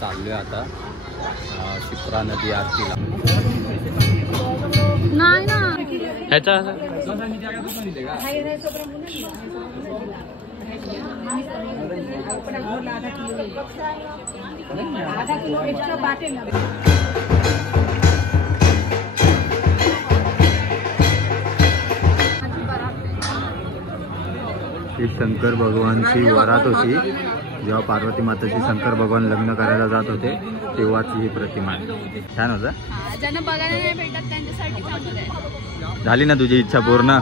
चाललोय आता शिप्रा नदी आरतीला. नाही ना ह्याचा आधा किलो एक्स्ट्रा बाटेल. ही शंकर भगवानची वरात होती जेव्हा पार्वती माताची शंकर भगवान लग्न करायला जात होते तेव्हाची ही प्रतिमा आहे. छान होतं. ज्यांना बघायला नाही भेटत त्यांच्यासाठी चांगलं आहे. झाली ना तुझी इच्छा पूर्ण.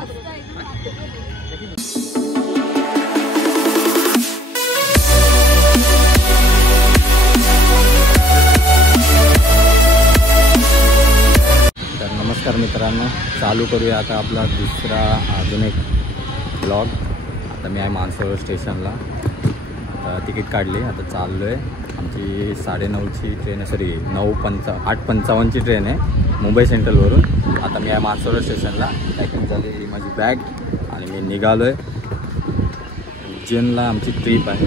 तर नमस्कार मित्रांनो, चालू करूया आता आपला दुसरा अजून एक ब्लॉग. आता मी आहे मानसरोवर स्टेशनला. तिकीट काढली, आता चाललो आहे. आमची 9:30ची ट्रेन आहे, सॉरी 8:55ची ट्रेन आहे मुंबई सेंट्रलवरून. आता मी आहे मानसरोवर स्टेशनला. पॅकिंग झाली माझी बॅग आणि मी निघालो आहे. उज्जैनला आमची ट्रिप आहे.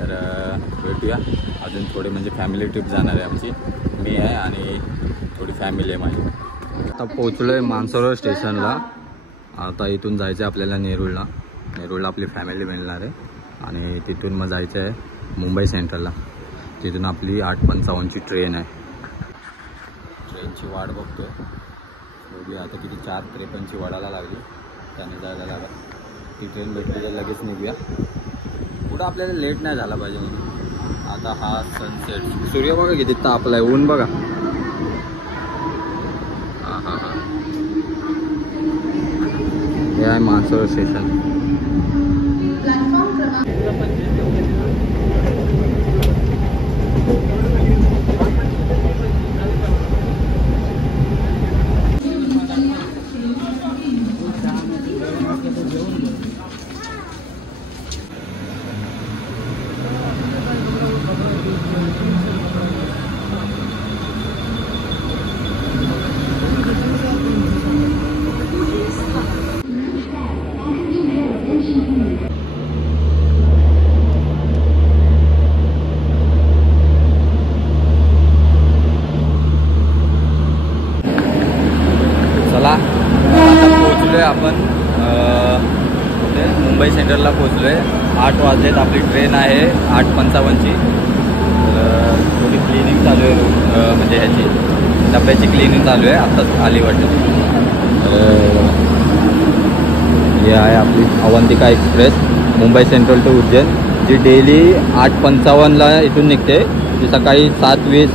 तर भेटूया. अजून थोडे म्हणजे फॅमिली ट्रिप जाणार आहे आमची. मी आहे आणि थोडी फॅमिली आहे माझी. आता पोचलो आहे मानसरोवर स्टेशनला. आता इथून जायचं आहे आपल्याला नेरूळला. नेरूळला आपली फॅमिली मिळणार आहे आणि तिथून मग जायचं आहे मुंबई सेंट्रलला. तिथून आपली 8:55ची ट्रेन आहे. ट्रेनची वाट बघतोय. बघूया आता किती 4:53ची वडाला लागली, त्याने जायला लागत. ती ट्रेन भेटली तर लगेच निघूया. पुढं आपल्याला लेट नाही झाला पाहिजे म्हणून. आता हा सनसेट, सूर्य बघा किती तापला आहे. ऊन बघा. हां हे आहे मानसरोवर स्टेशन. आपण मुंबई सेंट्रलला पोचलो आहे. 8 वाजलेत. आपली ट्रेन आहे 8:55ची. थोडी क्लिनिंग चालू आहे, म्हणजे ह्याची डब्याची क्लिनिंग चालू आहे. आत्ताच आली वाटतं. हे आहे आपली Avantika express Mumbai central to Ujjain, जी डेली 8:55ला इथून निघते. ती सकाळी 7:20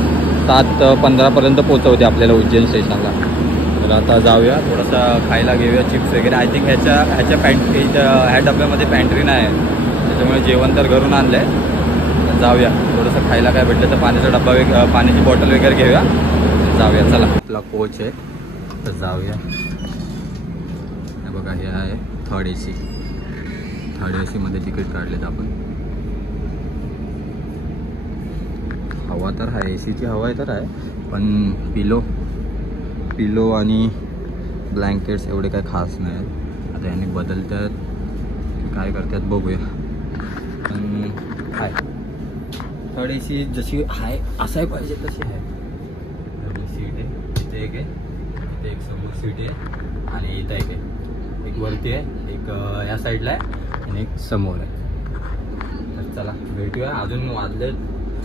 7:15पर्यंत पोचवते आपल्याला उज्जैन स्टेशनला. तर आता जाऊया, थोडासा खायला घेऊया चिप्स वगैरे. आय थिंक ह्या डब्यामध्ये पॅन्ट्री नाही आहे, त्याच्यामुळे जेवण तर घरून आणलं आहे. जाऊया, थोडंसं खायला काय भेटलं तर पाण्याचा डब्बा पाण्याची बॉटल वगैरे घेऊया. जाऊया चला. आपला कोच आहे तर जाऊया. हे बघा, हे आहे थर्ड AC. थर्ड ACमध्ये तिकीट काढलेत आपण. हवा तर आहे, ACची हवा तर आहे, पण पिलो आणि ब्लँकेट्स एवढे काही खास नाही आहेत. आता यांनी बदलतात की काय करतात बघूया. पण काय थर्ड AC जशी आहे असाय पाहिजे तशी आहे. सीट आहे, इथे एक आहे, इथे एक समोर सीट आहे आणि इथं एक आहे. एक वरती आहे, एक या साईडला आहे आणि एक समोर आहे. तर चला भेटूया. अजून वाजले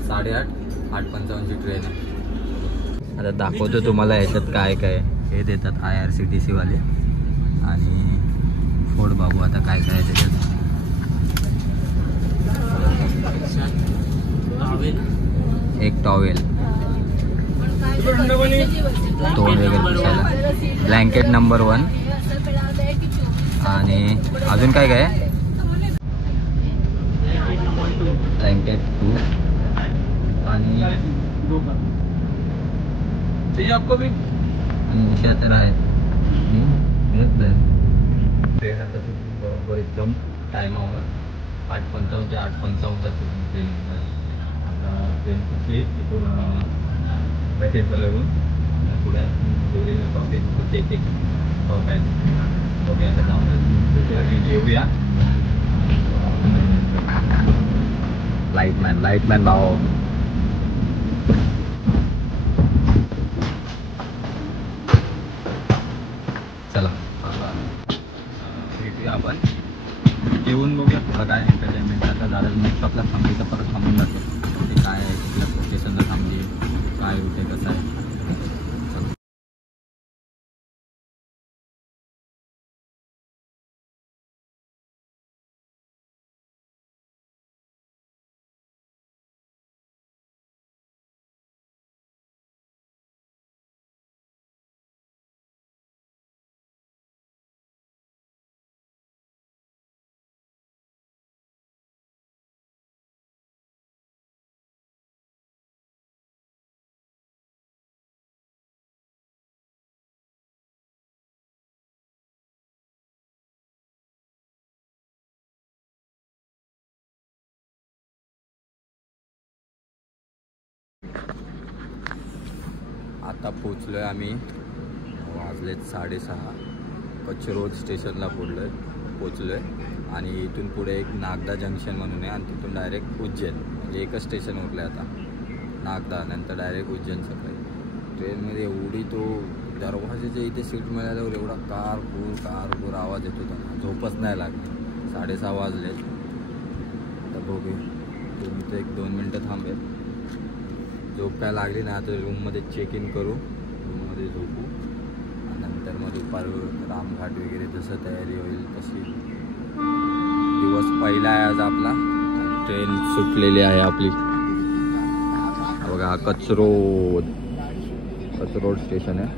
8:30. 8:55ची ट्रेन आहे. आता दाखवतो तुम्हाला याच्यात काय काय हे देतात IRCTC वाले. आणि फोड बाबू आता काय काय त्याच्यात. एक टॉवेल, तोंड वगैरे पुसायला, ब्लँकेट नंबर 1 आणि अजून काय काय ब्लँकेट 2 आणि उशा तर आहेत. ट्रेन आता बरोबर एकदम टायमावर 8:55 ते 8:55 ट्रेन. आता ट्रेन कुठली तिथून सेंट्रलवरून पुढे एक एक ओके. जेवूया. लाईटमॅन भाऊ. चला भेटूया आपण, जेवून बघूया पुढं काय एंटरटेनमेंट. आता झालं नेक्स्ट स्टॉपला थांबलीचं परत थांबून जातो ते काय कुठल्या स्टेशनला थांबली, काय होते, कसं आहे. आता पोचलो आहे आम्ही, वाजलेत 6:30. कचरोड स्टेशनला पोचलो आहे आणि इथून पुढे एक नागदा जंक्शन म्हणून आहे आणि तिथून डायरेक्ट उज्जैन, म्हणजे एकच स्टेशन उरलं आहे आता नागदा, नंतर डायरेक्ट उज्जैन सकाळी. ट्रेनमध्ये एवढी तो दरवाजाच्या इथे सीट मिळाल्यावर एवढा कारपूर आवाज येत होता, झोपच नाही लागली. 6:30 वाजले. आता बघू, तुम्ही तर 1-2 मिनटं थांबेल, झोप काय लागली ना आता रूममध्ये चेक इन करू, रूममध्ये झोपू आणि नंतर मग दुपार रामघाट वगैरे जसं तयारी होईल तशी. दिवस पहिला आहे आज आपला, ट्रेन सुटलेली आहे आपली. बघा कचरोड स्टेशन आहे.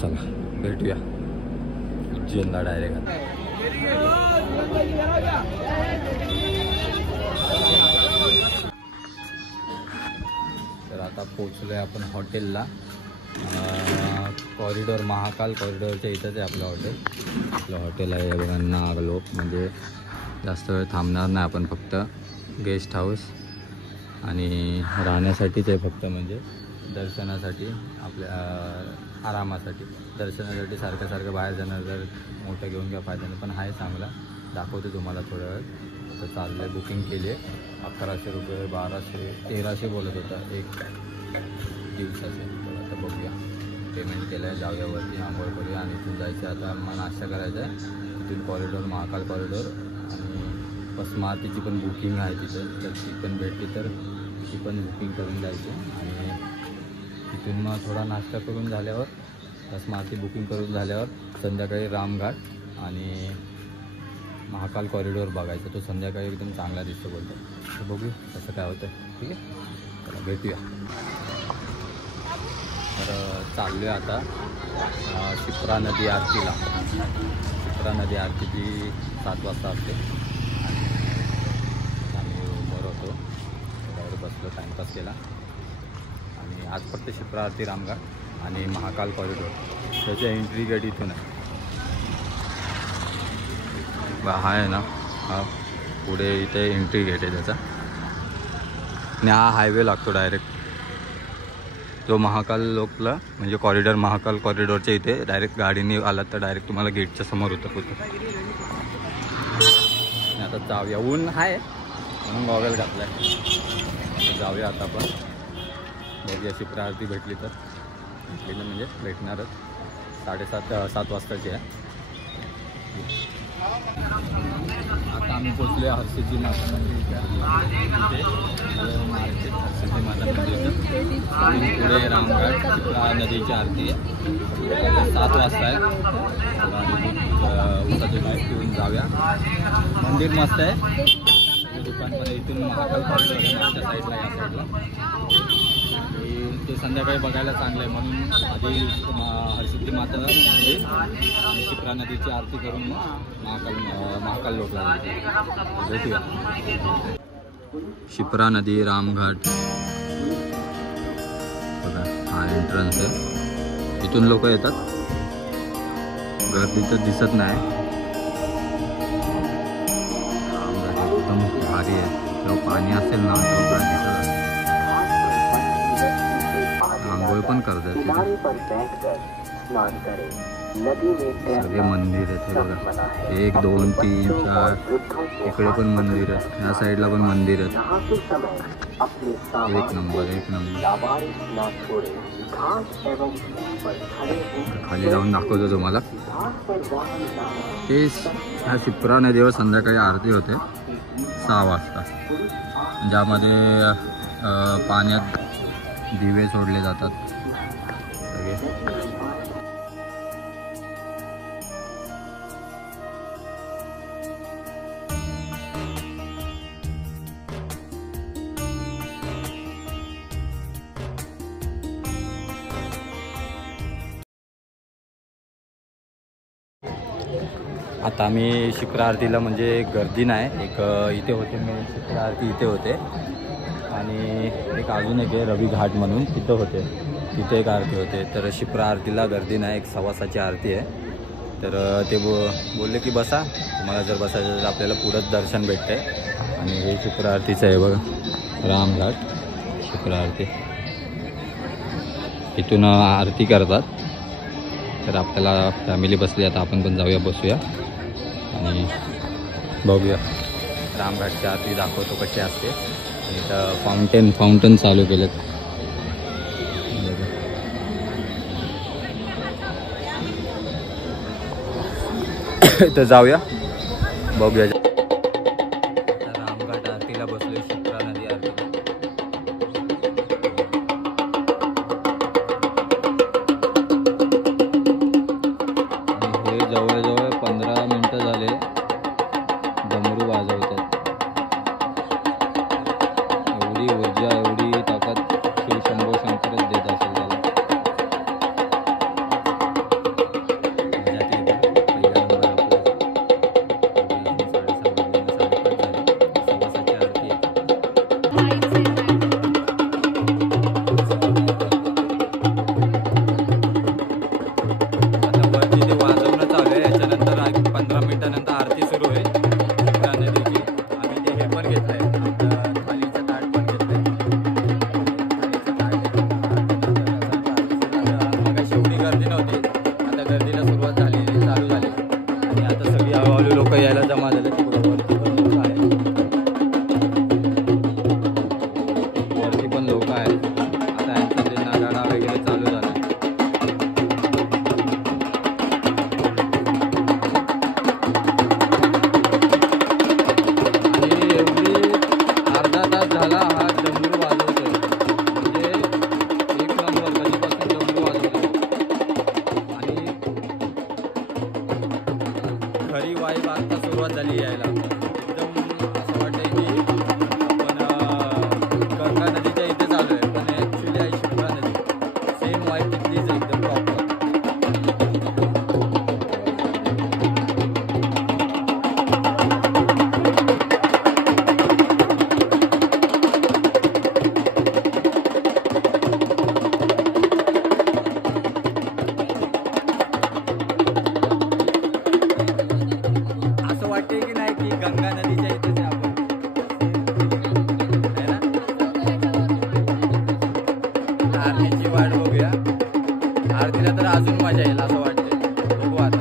चला भेटूया उज्जैनला डायरेक्ट आता. तर आता पोचलो आहे आपण हॉटेलला. कॉरिडॉर, महाकाल कॉरिडॉरच्या इथंच आहे आपलं हॉटेल. आपलं हॉटेल आहे बघा, नागलोक. म्हणजे जास्त वेळ थांबणार नाही आपण, फक्त गेस्ट हाऊस आणि राहण्यासाठीच आहे फक्त, म्हणजे दर्शनासाठी आपल्या आरामासाठी. दर्शनासाठी सारखं बाहेर जाणार जर मोठं घेऊन घ्या फायदा नाही, पण आहे चांगला, दाखवते तुम्हाला थोड्या वेळ. तर चाललं आहे, बुकिंग केली आहे. 1100 रुपये, 1200, 1300 बोलत होता एक दिवसाचे. तर आता बघूया, पेमेंट केलं आहे, जाऊया वरती, आंघोळ करूया आणि इथून जायचं. आता मग नाश्ता करायचा आहे. तिथून कॉरिडॉर, महाकाल कॉरिडॉर आणि स्मारतीची पण बुकिंग आहे तिथं, तर ती पण भेटली तर ती पण बुकिंग करून द्यायची. आणि तिथून मग थोडा नाश्ता करून झाल्यावर, स्मारती बुकिंग करून झाल्यावर संध्याकाळी रामघाट आणि महाकाल कॉरिडॉर बघायचा. तो संध्याकाळी एकदम चांगला दिसतो बोलतो. तर बघू कसं काय होतं. ठीक आहे, चला भेटूया. तर चाललो आहे आता शिप्रा नदी आरतीला. शिप्रा नदी आरती जी 7 वाजता असते आणि आम्ही उभं होतो, त्यावर बसलो, टाईमपास केला. आणि आज फक्त शिप्रा आरती, रामघाट आणि महाकाल कॉरिडॉर, त्याच्या एंट्री गेट इथून आहे. हा आहे ना, हा पुढे इथे एंट्री गेट आहे त्याचा आणि हा हायवे लागतो डायरेक्ट जो महाकाल लोकला, म्हणजे कॉरिडॉर, महाकाल कॉरिडॉरच्या इथे डायरेक्ट गाडीने आलात तर डायरेक्ट तुम्हाला गेटच्या समोर उतरतो. आता जाऊया, ऊन आहे म्हणून गॉगल घातला आहे. जाऊया आता आपण, बघूया शिप्रा आरती भेटली तर. भेटली म्हणजे भेटणारच, 7:30 वाजताची आहे. आता आम्ही पोचलो हर्षिद्धी माता मंदिर, हर्षिद्धी माता मंदिर. पुढे रामघाट, शिप्रा नदीची आरती आहे. 7 वाजता आहे. उसाची बाईक घेऊन जाऊया. मंदिर मस्त आहे, दुकानमध्ये. इथून महाकाल कॉरिडॉर आहे मागच्या साईडला, या साईडला. ते संध्याकाळी बघायला चांगलं आहे म्हणून आधी हरसिद्धी माता मंदिर आणि शिप्रा नदीची आरती करून मग महाकाल लोकला भेटूया. शिप्रा नदी, रामघाट बघा, हा एंट्रन्स आहे. इथून लोक येतात, गर्दी तर दिसत नाही. रामघाट एकदम भारी आहे, जेव्हा पाणी असेल ना तेव्हा दिसत. आंघोळ पण करतात तिथे. सगळे मंदिर आहेत हे बघा. 1 2 3 4 इकडे पण मंदिर आहेत, ह्या साईडला पण मंदिर आहेत. एक नंबर. खाली जाऊन दाखवतो तुम्हाला. तेच ह्या शिप्रा नदीवर संध्याकाळी आरती होते 6 वाजता, ज्यामध्ये पाण्यात दिवे सोडले जातात सगळे. आता आम्ही शिप्रा आरतीला म्हणजे गर्दी नाही, एक इथे होते मी शिप्रा आरती इथे होते आणि एक अजून एक आहे रवी घाट म्हणून तिथं होते, तिथे एक आरती होते. तर शिप्रा आरतीला गर्दी नाही, एक 6:15ची आरती आहे. तर ते बोलले की बसा, तुम्हाला जर बसायचं तर आपल्याला पुढंच दर्शन भेटतं आहे. आणि हे शिप्रा आरतीचं आहे बघा, रामघाट शिप्रा आरती. इथून आरती करतात. तर आपल्याला फॅमिली बसली, आता आपण पण जाऊया, बसूया आणि बघूया रामघाटची आरती दाखवतो कशी असते. इथं फाउंटन चालू केलेत. इथं जाऊया बघूया. रामघाट आरतीला बसलोय, शिप्रा नदी आरती. हे जवळजवळ 15 मिनटं झाले डमरू वाजवतात. एवढी ऊर्जा, एवढी ताकद शिव शंभो शंकरच देत असेल त्याला. लोक यायला जमा झाले. वरती पण लोक आहेत. आता यांचा ते नागाडा वगैरे चालू झाला. आणि एवढी अर्धा तास झाला हा डमरू वाजवतोय, म्हणजे एक नंबर कधीपासून डमरू वाजवतो. आणि खरी वाईब आता सुरुवात झाली यायला. एकदम असं वाटतंय की आपण गंगा नदीच्या इथे चालू आहे, पण ॲक्च्युली आहे शिप्रा नदी. सेम वाईब तिथलीच एकदम प्रॉपर. वाटते की नाही की गंगा नदीच्या इथेच आपण आहे ना. आरतीची वाट बघूया. आरतीला तर अजून मजा येईल असं वाटते. बघू आता,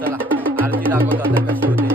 चला आरती दाखवतो आता कशी होते.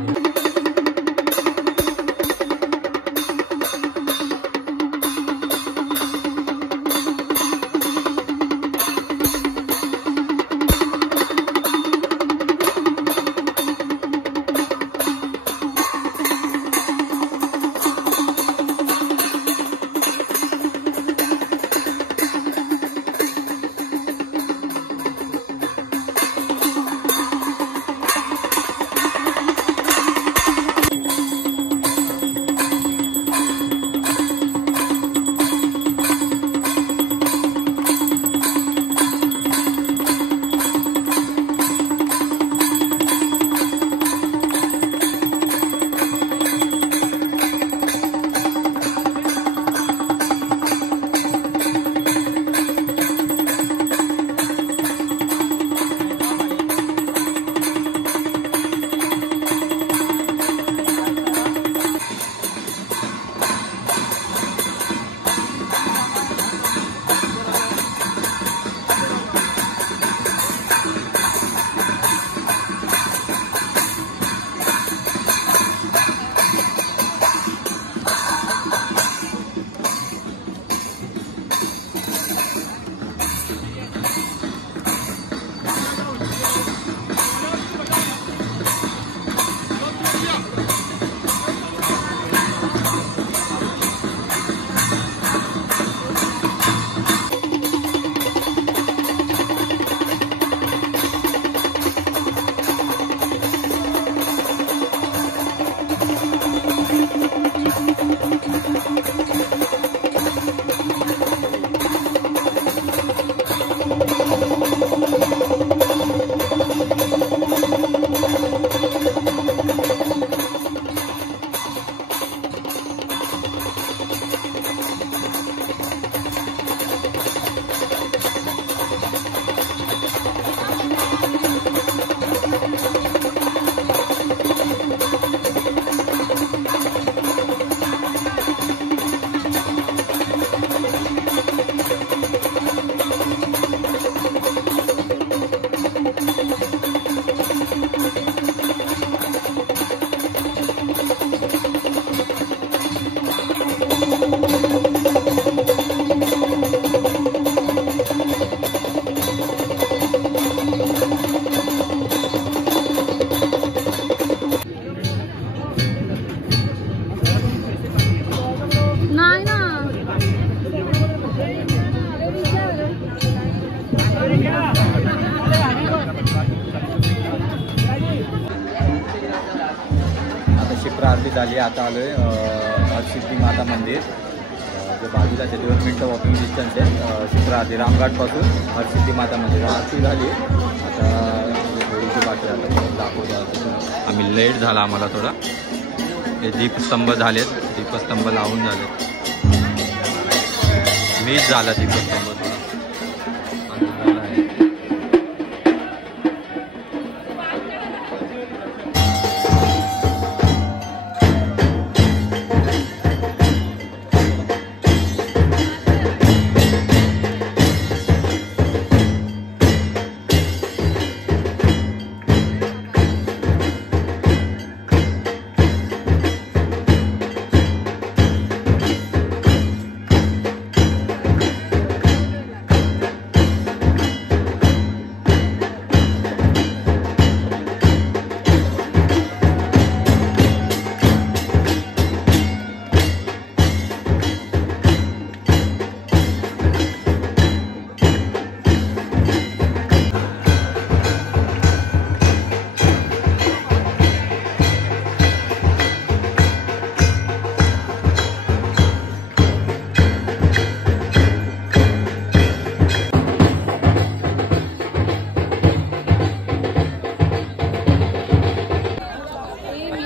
आता शिप्रा आरती झाली. आता आलोय हरसिद्धी माता मंदिर, जे बाजूला आहे 2 मिनटं वॉकिंग डिस्टन्स आहे. शिप्रा आरती रामघाटपासून हरसिद्धी माता मंदिर आरती झाली. आता थोडीशी बाकी आता दाखवतो. आम्ही लेट झाला आम्हाला थोडा. हे दीपस्तंभ झालेत, दीपस्तंभ लावून झालेत. मीच झाला दीपस्तंभ थोडा.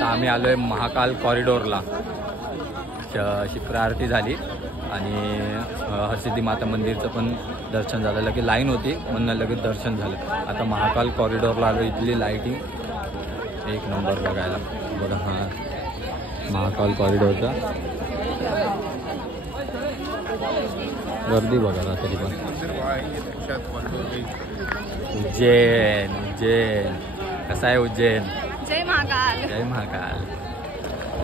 आम्ही आलो आहे महाकाल कॉरिडोरला. शिप्रा आरती झाली आणि हरसिद्धी माता मंदिरचं पण दर्शन झालं. लगेच लाईन होती म्हणून लगेच दर्शन झालं. आता महाकाल कॉरिडोरला आलो. इथली लाईटिंग एक नंबर बघायला. बघा हा महाकाल कॉरिडोरचा गर्दी बघायला. तरी पण उज्जैन उज्जैन कसा आहे उज्जैन? जय महाकाल. जय महाकाल.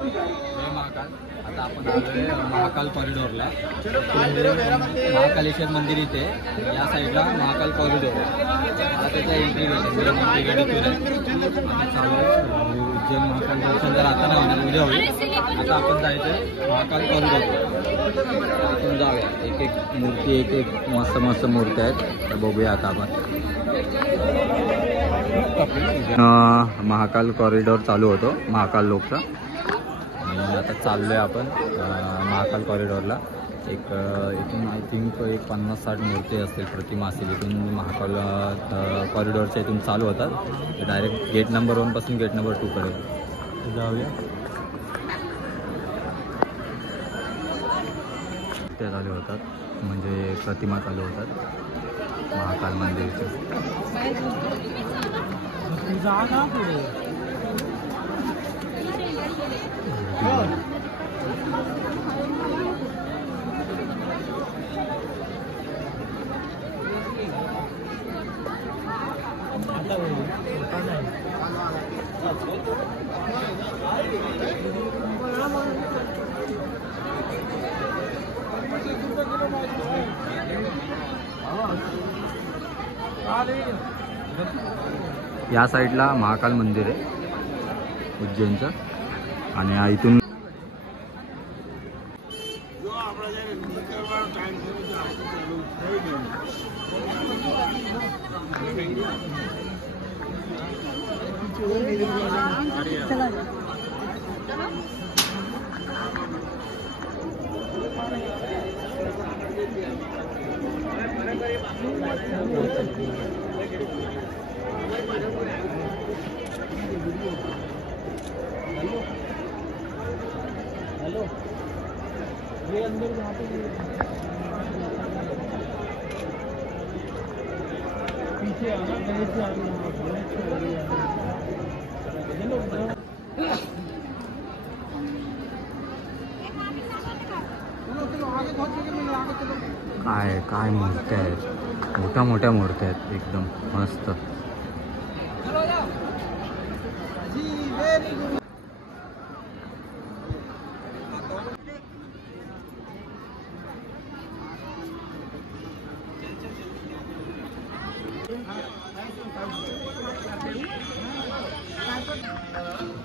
जय महाकाल. आता आपण आलोय महाकाल कॉरिडोरला. महाकालेश्वर मंदिर इथे या साईडला महाकाल कॉरिडोर आहे. आता त्याचा एंट्री गेट उज्जैन महाकाल दर्शन जर आता नाही होणार, उद्या होईल. आता आपण जायचं महाकाल कॉरिडोर. आपण जाऊया. एक एक मूर्ती एक एक मस्त मस्त मूर्ती आहेत. तर बघूया आता आपण. महाकाल कॉरिडोर चालू होतो महाकाल लोकचा. आणि आता चाललो आहे आपण महाकाल कॉरिडोरला. इथून आय थिंक एक 50-60 मूर्ती असतील, प्रतिमा असतील. इथून महाकाल कॉरिडोरच्या इथून चालू होतात. डायरेक्ट गेट नंबर 1 पासून गेट नंबर 2 कडे जाऊया. ते चालू होतात म्हणजे प्रतिमा चालू होतात महाकाल मंदिरचे. जागा पुढे या साईडला महाकाल मंदिर आहे उज्जैनचं. आणि इथून ये अंदर जहाँ पे पीछे आना गणेश जी आगे काय काय मूर्त्या आहेत. मोठ्या मोठ्या मूर्त्या आहेत एकदम मस्त.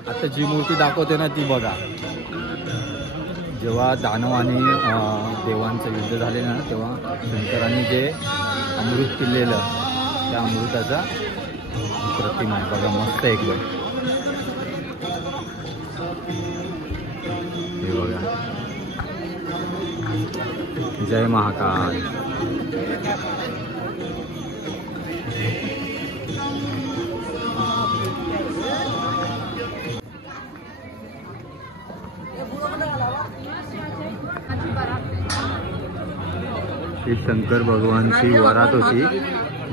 आता जी मूर्ती दाखवते ना ती बघा. जेव्हा दानव आणि देवांचं युद्ध झाले ना तेव्हा शंकरांनी जे अमृत पिलेलं त्या अमृताचा प्रतिमा आहे बघा, मस्त एकदम. हे बघा, जय महाकाल. ही शंकर भगवानची वरात होती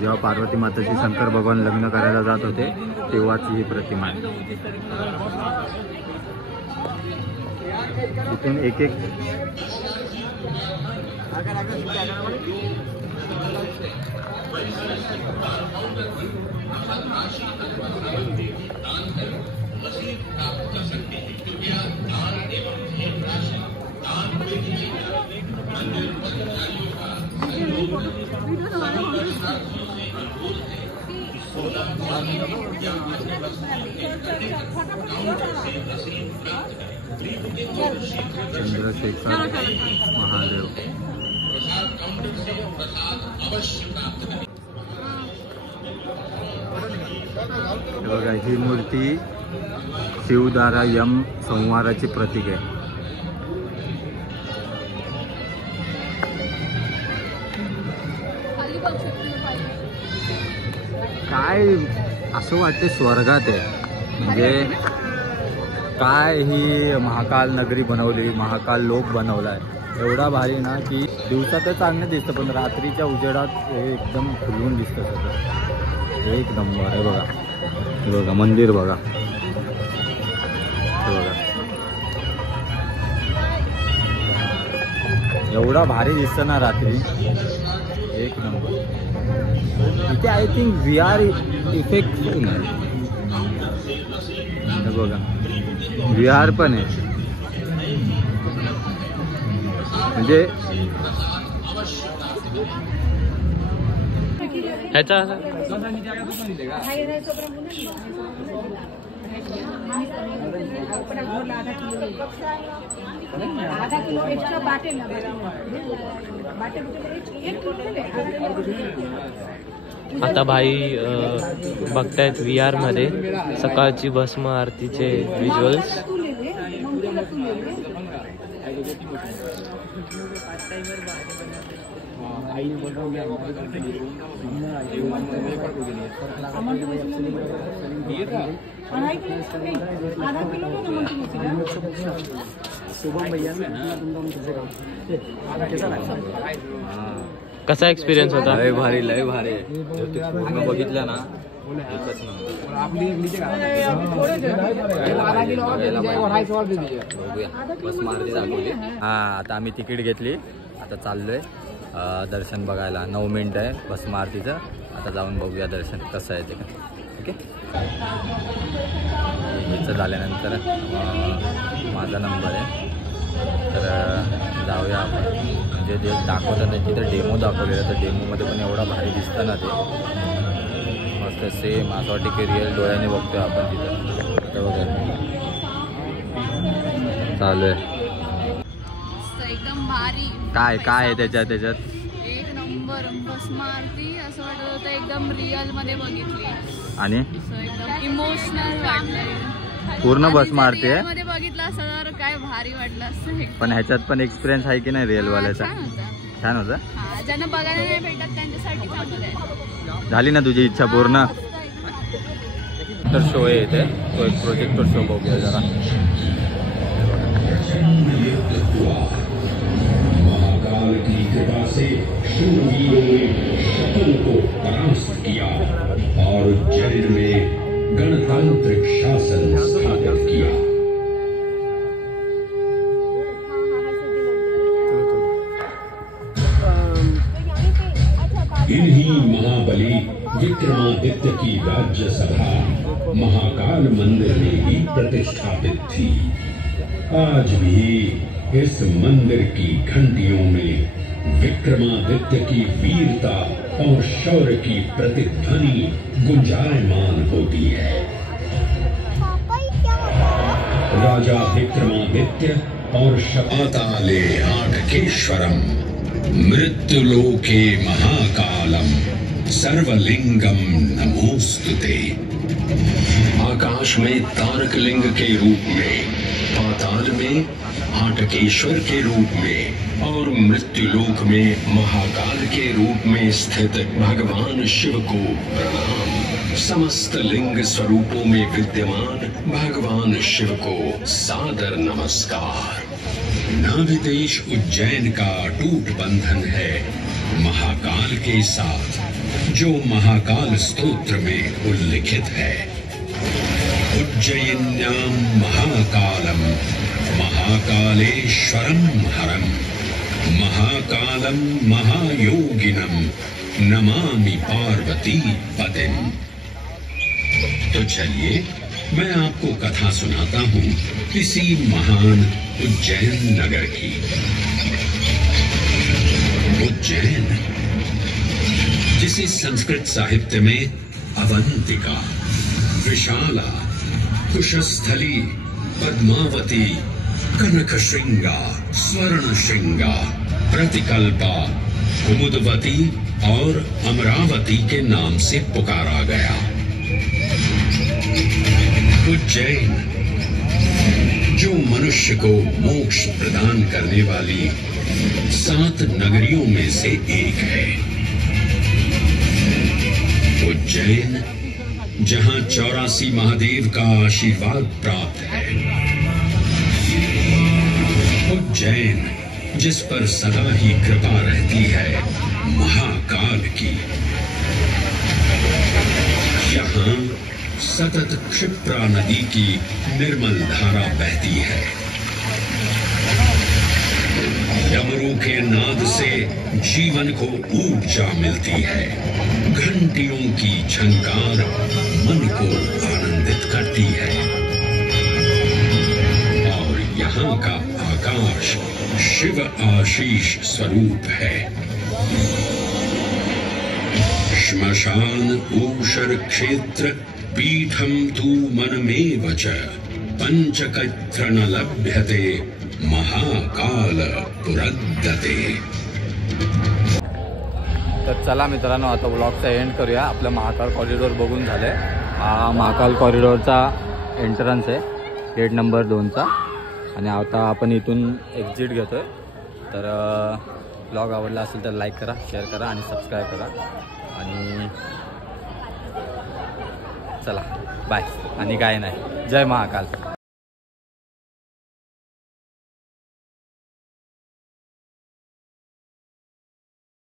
जेव्हा पार्वती माताची शंकर भगवान लग्न करायला जात होते तेव्हाची ही प्रतिमा आहे. इथून एक एक चंद्रशेखर महादेव. बघा, ही मूर्ती शिवधारा यम संहाराची प्रतीक आहे. काय असं वाटते स्वर्गात आहे. म्हणजे काय ही महाकाल नगरी बनवली, महाकाल लोक बनवलाय एवढा भारी ना की दिवसात तर चांगलं दिसतं पण रात्रीच्या उजेडात हे एकदम खुलून दिसतं सगळं. एक नंबर आहे बघा. हे बघा मंदिर बघा, हे बघा एवढा भारी दिसतं ना रात्री, एक नंबर. इथे आय थिंक VR इफेक्ट नाही, बघा VR पण आहे. म्हणजे ह्याचा आता भाई बघतायत VR मध्ये सकाळची भस्म आरतीचे व्हिज्युअल्स. कसा एक्सपिरियन्स होता? लय भारी, लय भारी. पूर्ण बघितलं ना एकच नंबर. बस मारती दाखवली. हा, आता आम्ही तिकीट घेतली, आता चाललोय दर्शन बघायला. 9 मिनिट आहे बस मारतीचं. आता जाऊन बघूया दर्शन कसं आहे ते. ठीक आहे, याचं झाल्यानंतर माझा नंबर आहे तर जाऊया आपण. म्हणजे ते दाखवतात तिथं डेमो दाखवलेलं, तर डेमोमध्ये पण एवढा भारी दिसतं ना ते मस्त सेम असं वाटतं की रिअल डोळ्याने बघतोय आपण तिथं. तर बघा चालू आहे एकदम भारी. काय काय आहे त्याच्यात एक नंबर भस्म आरती असं वाटत होतं एकदम रिअल मध्ये बघितली आणि एकदम इमोशनल वाटलंय. पूर्ण भस्म आरती आहे मध्ये बघितलं असं तर काय भारी वाटलं असतं. पण ह्याच्यात पण एक्सपिरियन्स आहे की नाही रिअल वाल्याचा? छान होता. ज्यांना बघायला नाही भेटत त्यांच्यासाठी चांगलं आहे. झाली ना तुझी इच्छा पूर्ण? तर शो आहे इथे, तो एक प्रोजेक्टर शो बघूया जरा. महाकाल की कृपा से शूरवीरों ने शत्रुओं को परास्त किया और उज्जैन में गणतांत्रिक शासन स्थापित किया. इन्हीं महाबली विक्रमादित्य की राज्यसभा महाकाल मंदिर में ही प्रतिष्ठापित थी. आज भी इस मंदिर की घंटियों में विक्रमादित्य की वीरता और शौर्य की प्रतिध्वनि गुंजायमान होती है. राजा विक्रमादित्य और पाताले आठकेश्वरम मृत्युलोके महाकालम सर्वलिंगम नमोस्तुते। आकाश में तारक लिंग के रूप में, पाताल में हाटकेश्वर के रूप में और मृत्युलोक में महाकाल के रूप में स्थित भगवान शिव को प्रणाम। समस्त लिंग स्वरूपों में विद्यमान भगवान शिव को सादर नमस्कार। नाभिदेश उज्जैन का अटूट बंधन है महाकाल के साथ, जो महाकाल स्तोत्र में उल्लिखित है। उज्जयिन्याम महाकालम महाकालेश्वरम हरम महाकालम महायोगिनम नमामि पार्वती पतिम। तो चलिए मैं आपको कथा सुनाता हूँ किसी महान उज्जैन नगर की। उज्जैन, जिसे संस्कृत साहित्य में अवंतिका, विशाला, कुशस्थली, पद्मावती, कनकशृंगा, स्वर्णशृंगा, प्रतिकल्पा, कुमुदवती और अमरावती के नाम से पुकारा गया। उज्जैन, जो मनुष्य को मोक्ष प्रदान करने वाली 7 नगरियों में से एक है। उज्जैन, जहां 84 महादेव का आशीर्वाद प्राप्त है। उज्जैन, जिस पर सदा ही कृपा रहती है महाकाल की। यहाँ सतत क्षिप्रा नदी की निर्मल धारा बहती है। डमरू के नाद से जीवन को ऊर्जा मिलती है। घंटियों की झनकार मन को आनंदित करती है। और यहाँ का आकाश शिव आशीष स्वरूप है। श्मशान ऊषर क्षेत्र पीठम तू मनमेव च पंचकत्र न लभ्यते महाकाल पुरद्दते। तर चला मित्रांनो, आता ब्लॉगचा एंड करूया। आपलं महाकाल कॉरिडॉर बघून झालंय। हा महाकाल कॉरिडॉरचा एंट्रन्स आहे, गेट नंबर 2चा। आणि आता आपण इथून एक्झिट घेतोय। तर ब्लॉग आवडला असेल तर लाईक करा, शेअर करा आणि सबस्क्राईब करा। आणि चला बाय, आणि काय नाही, जय महाकाल।